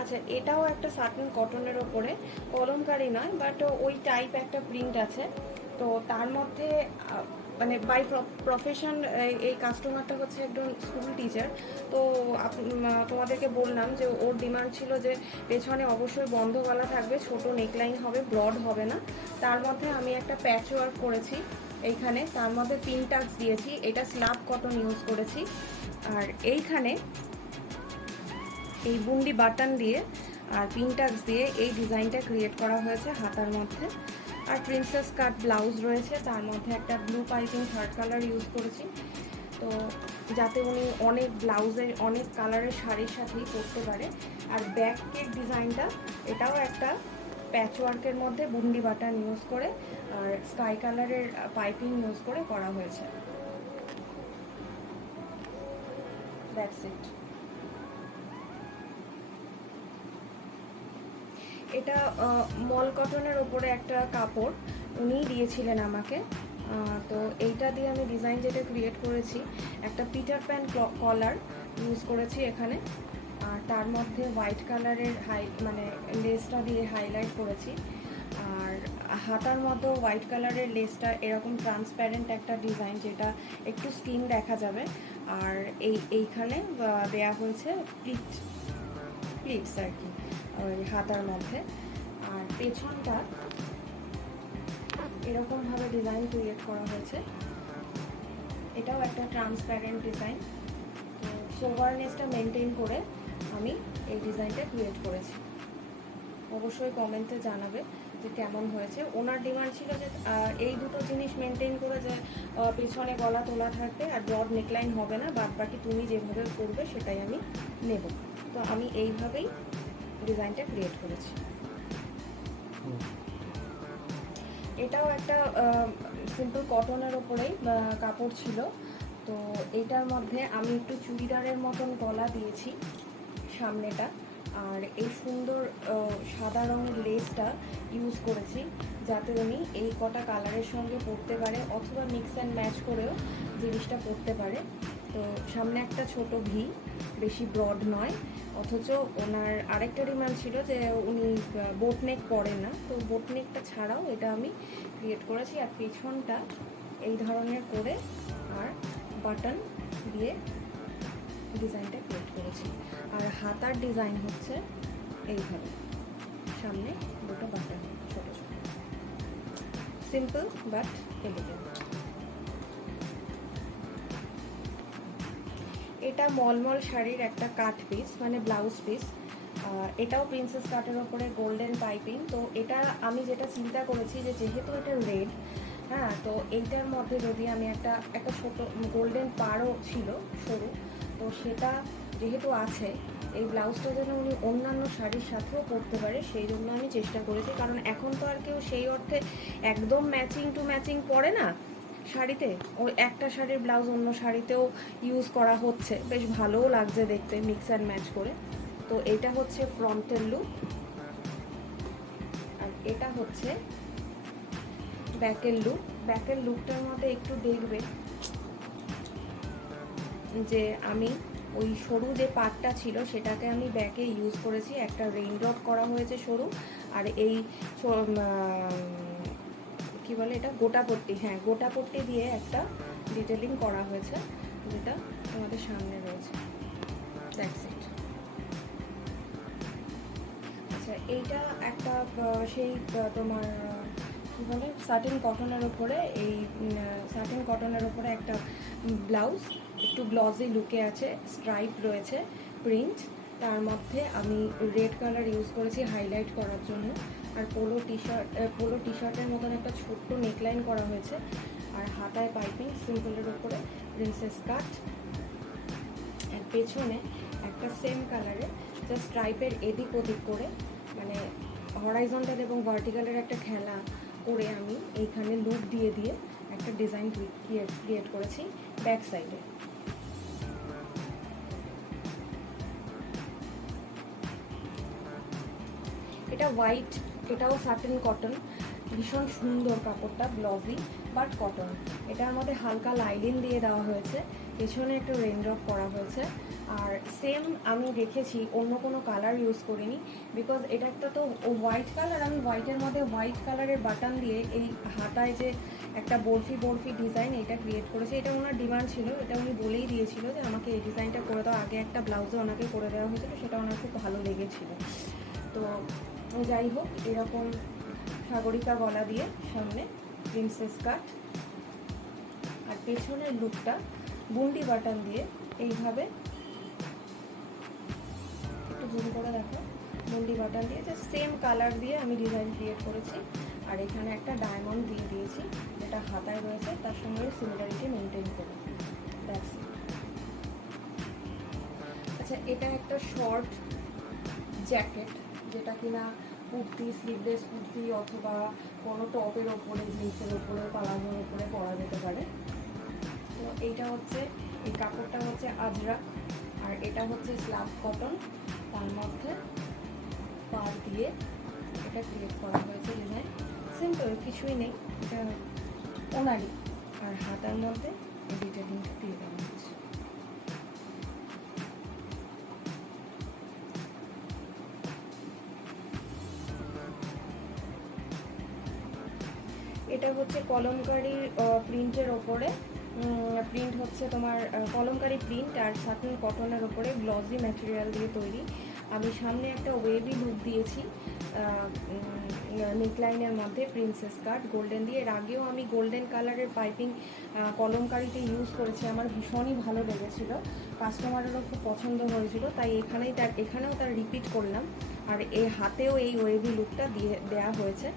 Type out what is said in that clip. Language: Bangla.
আচ্ছা, এটাও একটা সাটিন কটনের ওপরে, কলমকারি নয় বাট ওই টাইপ একটা প্রিন্ট আছে। তো তার মধ্যে মানে বাই প্রফেশন এই কাস্টমারটা হচ্ছে একজন স্কুল টিচার। তো তোমাদেরকে বললাম যে ওর ডিমান্ড ছিল যে পেছনে অবশ্যই বন্ধ গলা থাকবে, ছোট নেকলাইন হবে, ব্রড হবে না। তার মধ্যে আমি একটা প্যাচ ওয়ার্ক করেছি এইখানে, তার মধ্যে 3 টাক্স দিয়েছি। এটা স্ল্যাব কটন ইউজ করেছি। আর এইখানে এই বুন্দি বাটন দিয়ে আর পিন টাক্স দিয়ে এই ডিজাইনটা ক্রিয়েট করা হয়েছে হাতার মধ্যে। আর প্রিন্সেস কাট ব্লাউজ রয়েছে, তার মধ্যে একটা blue piping 3rd colour use করেছি। তো যাতে উনি অনেক ব্লাউজের অনেক কালারের শাড়ির সাথেই পরতে পারে। আর ব্যাকের ডিজাইনটা এটাও একটা প্যাচওয়ার্কের মধ্যে বুন্দি বাটন ইউজ করে আর স্কাই কালারের পাইপিং ইউজ করে করা হয়েছে। That's it. এটা মল কটনের ওপরে একটা কাপড় উনিই দিয়েছিলেন আমাকে। তো এইটা দিয়ে আমি ডিজাইন যেটা ক্রিয়েট করেছি, একটা পিটার প্যান কলার ইউজ করেছি এখানে। আর তার মধ্যে হোয়াইট কালারের মানে লেসটা দিয়ে হাইলাইট করেছি। আর হাতার মতো হোয়াইট কালারের লেসটা এরকম ট্রান্সপ্যারেন্ট একটা ডিজাইন, যেটা একটু স্কিন দেখা যাবে। আর এইখানে দেয়া হয়েছে প্লিটস আর কি ওই হাতার মধ্যে। আর পেছনটা এরকমভাবে ডিজাইন ক্রিয়েট করা হয়েছে। এটাও একটা ট্রান্সপ্যারেন্ট ডিজাইন। তো সোভারনেসটা মেনটেন করে আমি এই ডিজাইনটা ক্রিয়েট করেছি। অবশ্যই কমেন্টে জানাবে যে কেমন হয়েছে। ওনার ডিমান্ড ছিল যে এই দুটো জিনিস মেনটেন করে, যে পেছনে গলা তোলা থাকবে আর ব্রড নেকলাইন হবে না, বাদ বাকি তুমি যেভাবে করবে সেটাই আমি নেব। তো আমি এইভাবেই ডিজাইনটা ক্রিয়েট করেছি। এটাও একটা সিম্পল কটনের ওপরেই কাপড় ছিল। তো এটার মধ্যে আমি একটু চুড়িদারের মতন গলা দিয়েছি সামনেটা। আর এই সুন্দর সাদা রঙের লেসটা ইউজ করেছি, যাতে উনি এই কটা কালারের সঙ্গে পরতে পারে, অথবা মিক্স অ্যান্ড ম্যাচ করেও জিনিসটা পরতে পারে। তো সামনে একটা ছোট ভি, বেশি ব্রড নয়। অথচ ওনার আরেকটা ডিমান্ড ছিল যে উনি বোটনেক পরেন না, তো বোটনেকটা ছাড়াও এটা আমি ক্রিয়েট করেছি। আর পেছনটা এই ধরনের করে আর বাটন দিয়ে ডিজাইনটা ক্রিয়েট করেছি। আর হাতার ডিজাইন হচ্ছে এইভাবে, সামনে দুটো বাটন ছোট ছোট, সিম্পল বাট এলিগেন্ট। এটা মলমল শাড়ির একটা কাট পিস, মানে ব্লাউজ পিস। এটাও প্রিন্সেস কাটের ওপরে গোল্ডেন পাইপিং। তো এটা আমি যেটা চিন্তা করেছি যে যেহেতু এটা রেড, হ্যাঁ, তো এইটার মধ্যে যদি আমি একটা ছোটো গোল্ডেন পাড়ও ছিল সরু, তো সেটা যেহেতু আছে, এই ব্লাউজটা যেন উনি অন্যান্য শাড়ির সাথেও পরতে পারে, সেই জন্য আমি চেষ্টা করেছি। কারণ এখন তো আর কেউ সেই অর্থে একদম ম্যাচিং টু ম্যাচিং পরে না শাড়িতে। ওই একটা শাড়ির ব্লাউজ অন্য শাড়িতেও ইউজ করা হচ্ছে, বেশ ভালোও লাগছে দেখতে মিক্স অ্যান্ড ম্যাচ করে। তো এটা হচ্ছে ফ্রন্টের লুক, আর এটা হচ্ছে ব্যাকের লুক। ব্যাকের লুকটার মধ্যে একটু দেখবে যে আমি ওই সরু যে পার্টটা ছিল সেটাকে আমি ব্যাকে ইউজ করেছি, একটা রেইনড্রপ করা হয়েছে সরু। আর এই কি বলে এটা, গোটাপট্টি, হ্যাঁ গোটাপট্টি দিয়ে একটা ডিটেলিং করা হয়েছে, যেটা তোমাদের সামনে রয়েছে। That's it. আচ্ছা, এইটা একটা সেই তোমার কী বলে সাটিন কটনের ওপরে, এই সাটিন কটনের ওপরে একটা ব্লাউজ, একটু গ্লজি লুকে আছে, স্ট্রাইপ রয়েছে, প্রিন্ট। তার মধ্যে আমি রেড কালার ইউজ করেছি হাইলাইট করার জন্য। আর পোলো টি শার্টের মতন একটা ছোট্ট নেকলাইন করা হয়েছে। আর হাতায় পাইপিং সিম্পলের ওপরে প্রিন্সেস কাট। আর পেছনে একটা সেম কালারের জাস্ট স্ট্রাইপের এদিক ওদিক করে, মানে হরাইজন্টাল এবং ভার্টিক্যালের একটা খেলা করে আমি এইখানে লুপ দিয়ে দিয়ে একটা ডিজাইন ক্রিয়েট করেছি ব্যাক সাইডে। এটা হোয়াইট, এটাও সাটিন কটন, ভীষণ সুন্দর কাপড়টা, গ্লভি বাট কটন। এটার মধ্যে হালকা লাইলিন দিয়ে দেওয়া হয়েছে, পেছনে একটু রেইনড্রপ করা হয়েছে। আর সেম আমি রেখেছি, অন্য কোনো কালার ইউজ করিনি, বিকজ এটা একটা তো হোয়াইট কালার, আমি হোয়াইটের মধ্যে হোয়াইট কালারের বাটন দিয়ে এই হাতায় যে একটা বরফি বরফি ডিজাইন এটা ক্রিয়েট করেছে। এটা ওনার ডিমান্ড ছিল, এটা উনি বলেই দিয়েছিল যে আমাকে এই ডিজাইনটা করে দাও। আগে একটা ব্লাউজে ওনাকে করে দেওয়া হয়েছিল, সেটা ওনার খুব ভালো লেগেছিল। তো যাই হোক, এরকম সাগরিকা গলা দিয়ে সামনে প্রিন্সেস কাট, আর পেছনের লুকটা বুন্ডি বাটন দিয়ে এইভাবে, একটু জুম করে দেখো, বুন্ডি বাটন দিয়ে যে সেম কালার দিয়ে আমি ডিজাইন ক্রিয়েট করেছি। আর এখানে একটা ডায়মন্ড দিয়ে দিয়েছি যেটা হাতায় রয়েছে, তার সঙ্গে সিমিলারিটি মেনটেন করে। That's it. আচ্ছা, এটা একটা শর্ট জ্যাকেট, যেটা কিনা কুর্তি, স্লিভলেস কুর্তি অথবা কোনো টপের ওপরে, জিন্সের ওপরে, পালাজোর ওপরে পরা যেতে পারে। তো এইটা হচ্ছে, এই কাপড়টা হচ্ছে আজরাক, আর এটা হচ্ছে স্লাব কটন, তার মধ্যে পার দিয়ে এটা ক্রিয়েট করা হয়েছে ডিজাইন। সিম্পল, কিছুই নেই, এটা ওনারই। আর হাতার মধ্যে এই ডিটেলিংটা দিয়ে দেওয়া হচ্ছে। এটা হচ্ছে কলমকারি প্রিন্টের ওপরে, প্রিন্ট হচ্ছে তোমার কলমকারি প্রিন্ট আর সাটন কটনের ওপরে গ্লসি ম্যাটেরিয়াল দিয়ে তৈরি। আমি সামনে একটা ওয়েভি লুক দিয়েছি নেকলাইনের মধ্যে, প্রিন্সেস কাট গোল্ডেন দিয়ে। এর আগেও আমি গোল্ডেন কালারের পাইপিং কলমকারিতে ইউজ করেছি, আমার ভীষণই ভালো লেগেছিলো, কাস্টমারেরও খুব পছন্দ হয়েছিল, তাই এখানেও তার রিপিট করলাম। আর এই হাতেও এই ওয়েভি লুকটা দেওয়া হয়েছে।